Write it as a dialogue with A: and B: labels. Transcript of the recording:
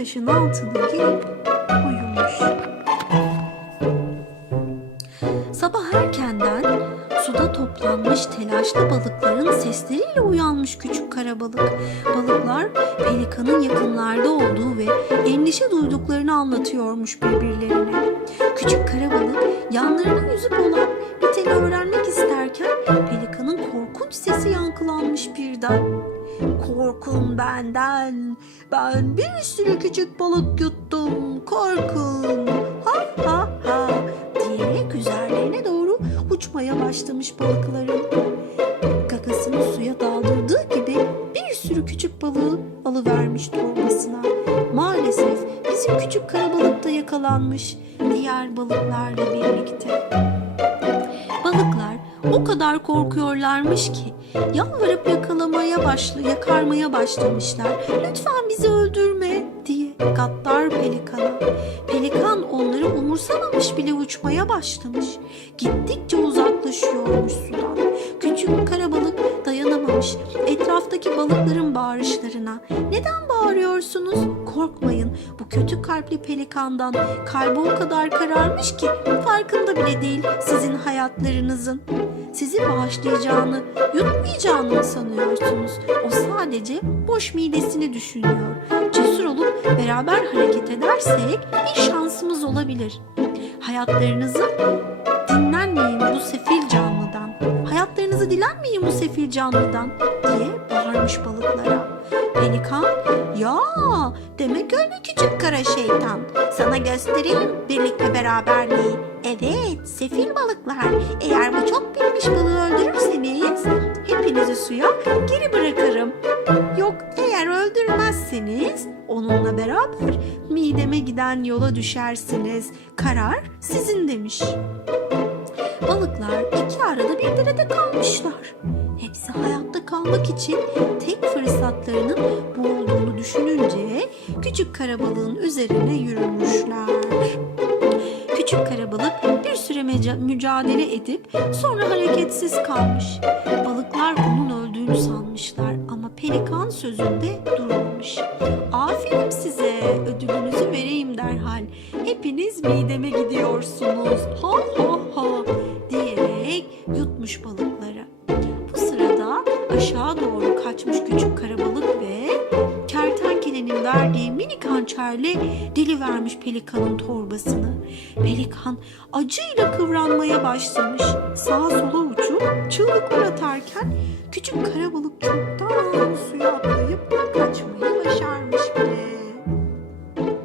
A: taşın altına girip uyumuş. Sabah erkenden suda toplanmış telaşlı balıkların sesleriyle uyanmış küçük karabalık. Balıklar pelikanın yakınlarda olduğu ve endişe duyduklarını anlatıyormuş birbirlerine. Küçük karabalık yanlarına yüzüp olan biteni öğrenmek isterken pelikanın korkunç sesi yankılanmış birden. Korkun benden, ben bir sürü küçük balık yuttum, korkun, ha ha ha diyerek üzerlerine doğru uçmaya başlamış balıkların. Gagasını suya daldırdığı gibi bir sürü küçük balığı alıvermiş torbasına. Maalesef bizim küçük karabalık da yakalanmış diğer balıklarla birlikte. O kadar korkuyorlarmış ki yalvarıp yakalamaya başlı, yakarmaya başlamışlar. Lütfen bizi öldürme diye gaddar pelikana. Pelikan onları umursamamış bile uçmaya başlamış. Gittikçe uzaklaşıyormuş sudan. Küçük karabalık dayanamamış etraftaki balıkların bağırışlarına. Neden bağırıyorsunuz? Korkmayın bu kötü kalpli pelikandan kalbi o kadar kararmış ki farkında bile değil sizin hayatlarınızın. Sizi bağışlayacağını, yutmayacağını mı sanıyorsunuz? O sadece boş midesini düşünüyor. Cesur olup beraber hareket edersek bir şansımız olabilir. Hayatlarınızı dinlenmeyin bu sefil canlıdan. Hayatlarınızı dilenmeyin bu sefil canlıdan diye bağırmış balıklara. Pelikan ya demek öyle küçük kara şeytan. Sana göstereyim birlik ve beraberliği. Evet sefil balıklar eğer bu çok bilmiş balığı öldürürseniz hepinizi suya geri bırakırım. Yok eğer öldürmezseniz onunla beraber mideme giden yola düşersiniz. Karar sizin demiş. Balıklar iki arada bir derede kalmışlar. Hepsi hayatta kalmak için tek fırsatlarının bu olduğunu düşününce küçük karabalığın üzerine yürümüşler. Küçük karabalık bir süre mücadele edip sonra hareketsiz kalmış. Balıklar onun öldüğünü sanmışlar ama pelikan sözünde durmamış. Aferin size ödülünüzü vereyim derhal. Hepiniz mideme gidiyorsunuz. Ha ha yutmuş balıkları. Bu sırada aşağı doğru kaçmış küçük karabalık ve kertenkelenin verdiği minik hançerle delivermiş pelikanın torbasını. Pelikan acıyla kıvranmaya başlamış. Sağa sola uçup çığlıklar atarken küçük karabalık çok